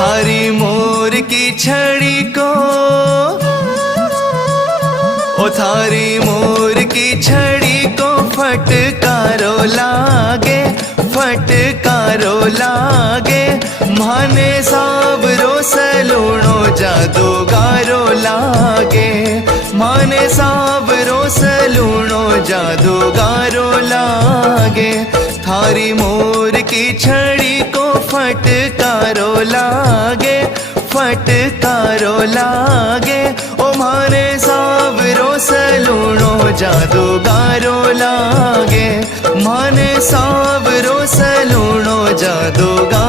थारी मोर की छड़ी को, ओ थारी मोर की छड़ी को फटकारो लागे, फटकारो लागे। माने सावरो सलूणो जादूगारो लागे, माने सावरो सलूणो जादूगारो लागे। थारी मोर की छड़ी को फटकारो लागे, फटकारो लागे। ओ माने सावरो सलूणो जादूगारो लागे, माने सावरो सलूणो जादूगारो